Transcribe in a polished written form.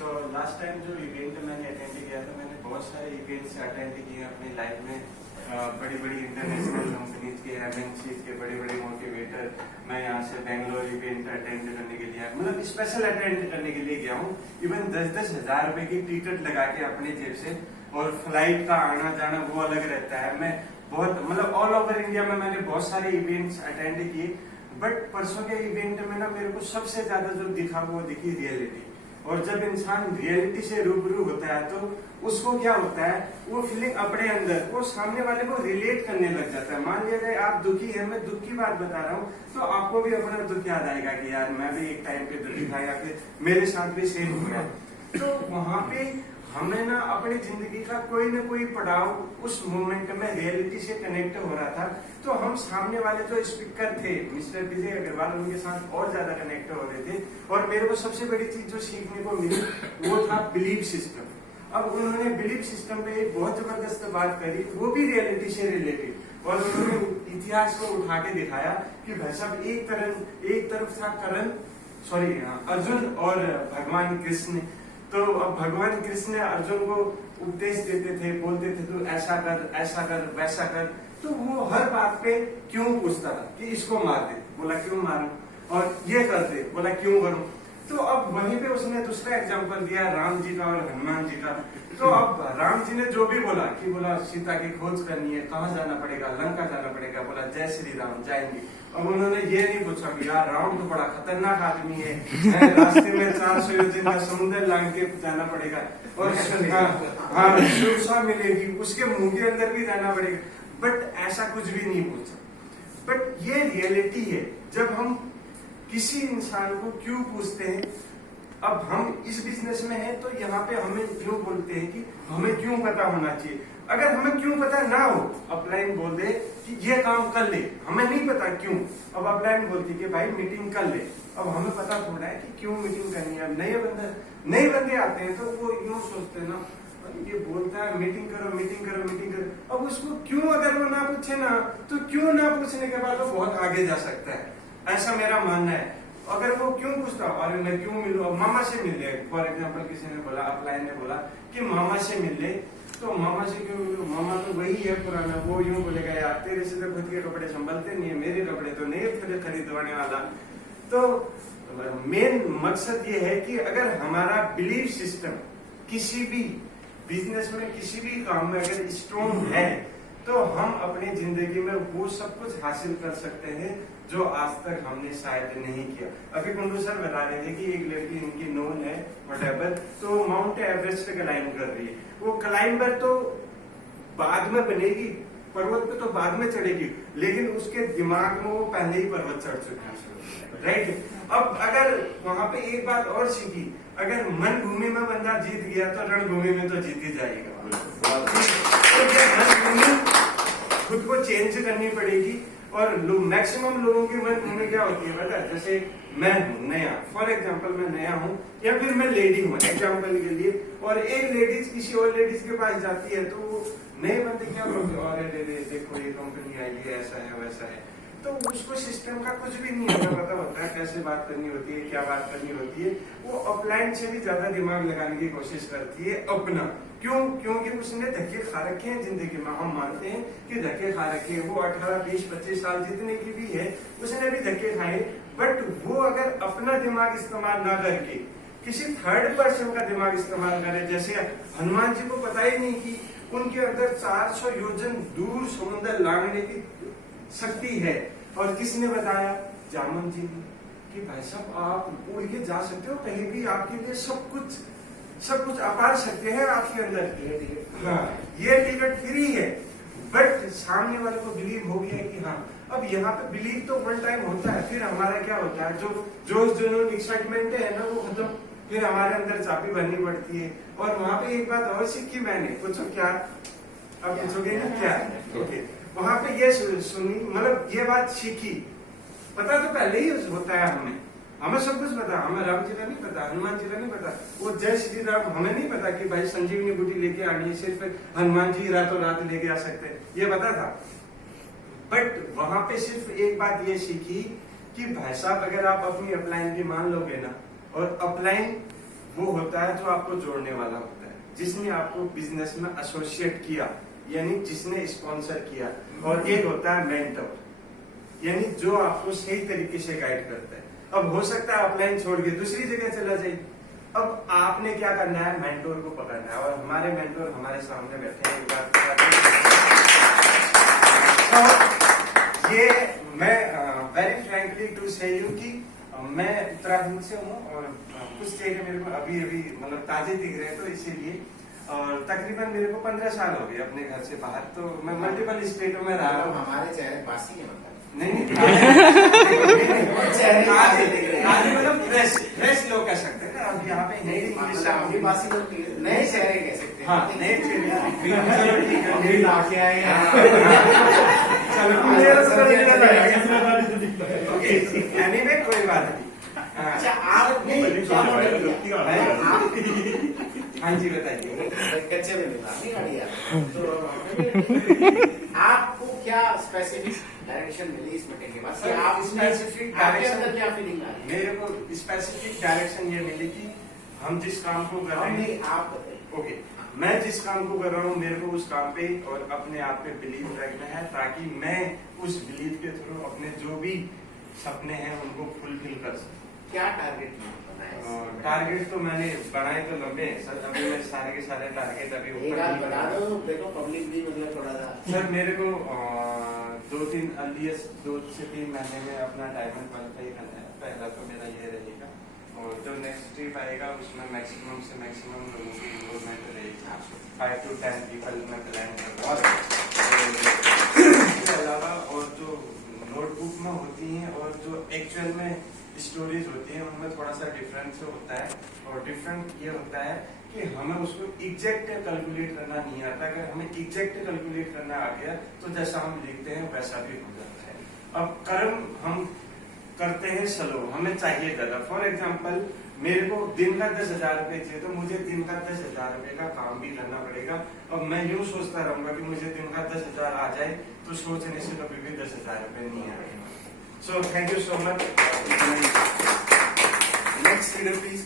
So last time जो event मैंने attend किया था, मैंने बहुत सारे इवेंट्स अटेंड किए अपनी लाइफ में। बड़ी बड़ी इंटरनेशनल कंपनीज के, एमएनसीज के बड़े बड़े मोटिवेटर, मैं यहाँ से बेंगलोर इवेंट अटेंड करने के लिए, मतलब स्पेशल अटेंड करने के लिए गया हूँ। इवन 10-10 हजार रुपए की टिकट लगा के अपने जेब से, और फ्लाइट का आना जाना वो अलग रहता है। मैं बहुत मतलब ऑल ओवर इंडिया में मैंने बहुत सारे इवेंट्स अटेंड किए, बट परसों के इवेंट में ना मेरे को सबसे ज्यादा जो दिखा वो दिखी रियलिटी। और जब इंसान रियलिटी से रूबरू होता है तो उसको क्या होता है, वो फीलिंग अपने अंदर वो सामने वाले को रिलेट करने लग जाता है। मान लिया आप दुखी है, मैं दुख की बात बता रहा हूँ, तो आपको भी अपना दुख याद आएगा कि यार मैं भी एक टाइम पे दुखी था, या फिर मेरे साथ भी सेम हो गया। तो वहां पे हमें ना अपनी जिंदगी का कोई ना कोई पड़ाव उस मोमेंट में रियलिटी से कनेक्ट हो रहा था। तो हम सामने वाले जो स्पीकर थे मिस्टर विजय अग्रवाल, उनके साथ और ज्यादा कनेक्ट हो रहे थे। और मेरे को सबसे बड़ी चीज जो सीखने को मिली वो था बिलीफ सिस्टम। अब उन्होंने बिलीफ सिस्टम पे एक बहुत जबरदस्त बात करी, वो भी रियलिटी से रिलेटेड। और उन्होंने इतिहास को उठा के दिखाया कि भाई साहब एक तरफ था अर्जुन और भगवान कृष्ण। तो अब भगवान कृष्ण अर्जुन को उपदेश देते थे, बोलते थे तू ऐसा कर वैसा कर। तो वो हर बात पे क्यों पूछता था कि इसको मार दे, बोला क्यों मारूं, और ये कर दे, बोला क्यों करूं। तो अब वहीं पे उसने दूसरा एग्जांपल दिया राम जी का और हनुमान जी का। तो अब राम जी ने जो भी बोला कि बोला सीता की खोज करनी है, कहाँ जाना पड़ेगा, लंका जाना पड़ेगा, बोला जय श्री राम जाएंगे। अब उन्होंने ये नहीं पूछा कि यार राम तो बड़ा खतरनाक आदमी है, रास्ते में 400 योजन का समुद्र लांग के जाना पड़ेगा, और हाँ सुरक्षा मिलेगी, उसके मुंह के अंदर भी जाना पड़ेगा। बट ऐसा कुछ भी नहीं पूछा। बट ये रियलिटी है, जब हम किसी इंसान को क्यों पूछते हैं। अब हम इस बिजनेस में हैं तो यहाँ पे हमें क्यों बोलते हैं कि हमें क्यों पता होना चाहिए। अगर हमें क्यों पता ना हो, अपलाइन बोल दे कि ये काम कर ले, हमें नहीं पता क्यों। अब अपलाइन बोलती कि भाई मीटिंग कर ले, अब हमें पता थोड़ा है कि क्यों मीटिंग करनी है। नए बंदे आते हैं तो वो यूं सोचते ना, ये बोलता है मीटिंग करो। अब उसको क्यों अगर वो ना पूछे ना, तो क्यों ना पूछने के बाद वो बहुत आगे जा सकता है, ऐसा मेरा मानना है। अगर वो क्यों पूछता, अरे मैं क्यों मिलूं, अब मामा से मिल ले। फॉर एग्जांपल किसी ने बोला, अपलाइन ने बोला कि मामा से मिल ले, तो मामा से क्यों मिलूं, मामा तो वही है पुराना। वो यूं बोलेगा यार तेरे से तो खुद के कपड़े संभलते नहीं है, मेरे कपड़े तो नहीं फिर खरीदवाने वाला। तो मेन मकसद ये है कि अगर हमारा बिलीफ सिस्टम किसी भी बिजनेस में, किसी भी काम में अगर स्ट्रॉन्ग है, तो हम अपनी जिंदगी में वो सब कुछ हासिल कर सकते हैं जो आज तक हमने शायद नहीं किया। अभी कुंडू सर बता रहे थे कि एक लड़की इनकी नोन है व्हाटएवर, तो माउंट एवरेस्ट पे क्लाइंब कर रही है। वो क्लाइंबर तो बाद में बनेगी, पर्वत पे तो बाद में चढ़ेगी, लेकिन उसके दिमाग में वो पहले ही पर्वत चढ़ चुका है, राइट। अब अगर वहां पे एक बात और सीखी, अगर मन भूमि में बंदा जीत गया तो रणभूमि में तो जीत ही जाएगा। तो ये मन भूमि खुद को चेंज करनी पड़ेगी। और मैक्सिमम लोगों की मन भूमि क्या होती है पता है, जैसे मैं हूँ नया, फॉर एग्जांपल मैं नया हूँ, या फिर मैं लेडी हूँ एग्जांपल के लिए, और एक लेडीज किसी और लेडीज के पास जाती है, तो नए बंदे क्या बोलते हैं, अरे देखो ये कंपनी आई है, ऐसा है वैसा है। तो उसको सिस्टम का कुछ भी नहीं पता होता है, कैसे बात करनी होती है, क्या बात करनी होती है। वो अपलाइन से भी ज्यादा दिमाग लगाने की कोशिश करती है अपना। क्यों? क्योंकि उसने धक्के खा रखे हैं जिंदगी में। हम मानते हैं कि धक्के खा रखे हैं, वो 18, 20, 25 साल जितने की भी है उसने भी धक्के खाए। बट वो अगर अपना दिमाग इस्तेमाल ना करके किसी थर्ड पर्सन का दिमाग इस्तेमाल करे, जैसे हनुमान जी को पता ही नहीं कि उनके अंदर 400 योजन दूर समुद्र लांघने की शक्ति है, और किसने बताया, जामन जी ने, कि भाई साहब आप उड़ के जा सकते हो कहीं भी, आपके लिए सब कुछ अपार शक्ति है आपके अंदर। हाँ, ये टिकट फ्री है। बट सामने वाले को बिलीव हो गया कि हाँ, अब यहाँ पे बिलीव तो वन टाइम होता है, फिर हमारा क्या होता है, जो जुनून एक्साइटमेंट है ना वो खत्म, फिर हमारे अंदर चाबी भरनी पड़ती है। और वहां पे एक बात और सीखी मैंने, पूछो क्या, अब पूछोगे ना क्या, ओके। वहां पे ये सुनी, मतलब ये बात सीखी, पता तो पहले ही होता है हमें सब कुछ पता, हमें राम जी का नहीं पता, हनुमान जी का नहीं पता, वो जय श्री राम हमें नहीं पता कि भाई संजीवनी बूटी लेके आनी है, सिर्फ हनुमान जी रातों रात लेके आ सकते हैं, ये पता था। बट वहां पे सिर्फ एक बात ये सीखी कि भाई साहब अगर आप अपनी अपलाइन की मान लोगे ना, और अपलाइन वो होता है जो आपको जोड़ने वाला होता है, जिसने आपको बिजनेस में एसोसिएट किया, यानी जिसने स्पॉन्सर किया। और एक होता है मेंटर, यानी जो आपको सही तरीके से गाइड करता है। अब हो सकता है ऑफलाइन छोड़ के दूसरी जगह चला जाए, अब आपने क्या करना है, मेंटोर को पकड़ना है। और हमारे मेंटोर हमारे सामने बैठे हैं। तो ये मैं वेरी फ्रैंकली टू से यू कि मैं उत्तराखंड से हूँ और कुछ चेहरे मेरे को अभी अभी मतलब ताजे दिख रहे हैं, तो इसीलिए। और तकरीबन मेरे को 15 साल हो गए अपने घर से बाहर, तो मैं मल्टीपल स्टेटों में रहा हूँ। हमारे चेहरे बासी है मतलब नहीं मतलब फ्रेश लोग कह सकते हैं ना। अब यहाँ पे हिंदी इंग्लिश बासी लोग नए चेहरे कह सकते हैं। हाँ, नए चेहरे। चलो ठीक है, चलो एनीवे कोई बात नहीं। अच्छा आप हाँ जी बताइए। कच्चे में मिला नहीं गाड़ी तो आपको क्या स्पेसिफिक डायरेक्शन मिली इस मीटिंग के बाद? सर, आप स्पेसिफिक आपके अंदर क्या फीलिंग आ रही है? मेरे को स्पेसिफिक डायरेक्शन ये मिली कि हम जिस काम को कर रहे हैं, आप बताइए। ओके, मैं जिस काम को कर रहा हूँ मेरे को उस काम पे और अपने आप पे बिलीव रखना है, ताकि मैं उस बिलीव के थ्रू अपने जो भी सपने हैं उनको फुलफिल कर सकूं। क्या टारगेट बनाया? टारगेट तो मैंने बनाए तो लंबे हैं सर, अभी मैं सारे के सारे टारगेट अभी एक बात बता दो, देखो पब्लिक भी मतलब थोड़ा सा। सर मेरे को 2 से 3 महीने में अपना डायमंड क्वालिफाई करना है। पहला तो मेरा ये रहेगा, और जो नेक्स्ट ट्रिप आएगा उसमें मैक्सिमम से मैक्सिमम लोगों की इन्वॉल्वमेंट रहेगी। 5 to 10 पीपल में प्लान कर रहा हूँ। इसके अलावा और जो नोटबुक में होती हैं और जो एक्चुअल में स्टोरीज होती हैं उनमें थोड़ा सा डिफरेंस होता है। और डिफरेंट ये होता है कि हमें उसको एग्जैक्ट कैलकुलेट करना नहीं आता। अगर हमें एग्जैक्ट कैलकुलेट करना आ गया तो जैसा हम लिखते हैं वैसा भी हो जाता है। अब कर्म हम करते हैं स्लो, हमें चाहिए ज्यादा। फॉर एग्जाम्पल मेरे को दिन का 10,000 रुपए चाहिए, तो मुझे दिन का 10,000 रुपए का काम भी करना पड़ेगा। अब मैं यूं सोचता रहूंगा कि मुझे दिन का 10,000 आ जाए, तो सोचने से कभी भी 10,000 रुपए नहीं आएगा। So thank you so much. Next video please.